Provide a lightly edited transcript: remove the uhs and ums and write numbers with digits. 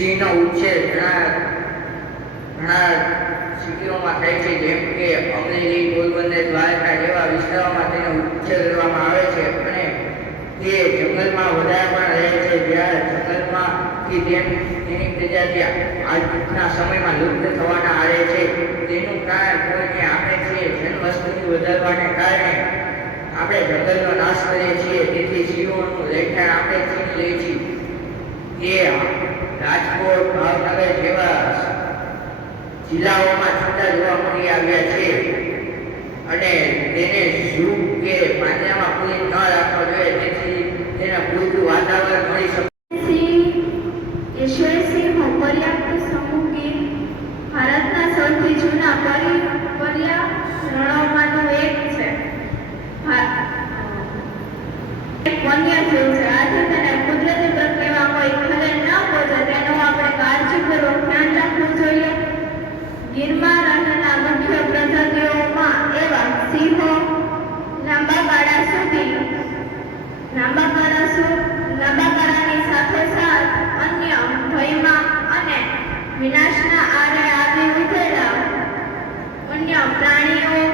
સિંહનો ઉછેર ઘણા સિટીઓમાં થાય છે, જેમ કે અમરેલી, પોરબંદર, દ્વારકા જેવા વિસ્તારોમાં તેનો ઉછેર કરવામાં આવે છે અને તે જંગલમાં વધારે પણ રહે છે. જ્યારે જંગલમાંથી તેની પ્રજાતિ આજના સમયમાં લુપ્ત થવાના આરે છે. તેનું કારણ કોઈને આપણે છીએ જનવસ્તી વધારવાને કારણે આપણે જંગલનો નાશ કરીએ છીએ. તેથી સિંહોનું રહેઠાણ આપણે છીની લઈએ છીએ. એ રાજકોટ, ભાવનગર જેવા જિલ્લાઓમાં છૂટા જોવા મળી આવ્યા છે અને તેને ઝૂ કે પાંજરામાં પૂરી ન રાખવા જોઈએ, તેથી તેને પૂરતું વાતાવરણ મળી શકે. ઈશ્વરસિંહ પર્યાપ્ત સમૂહ ભારતના સૌથી જૂના પર્યાવરણોમાંનું એક છે. વન્યજીવ છે. આથી તેને કુદરતી પ્રક્રિયામાં કોઈ ખલેલ ન પહોંચે તેનું આપણે કાળજીપૂર્વક ધ્યાન રાખવું જોઈએ. ગીરમાં રહેલા મુખ્ય પ્રજાતિઓમાં એવા સિંહો, લાંબા ગાળાની સાથે અન્ય ભયમાં અને વિનાશના આરે આવી ઉભેલા વન્ય પ્રાણીઓ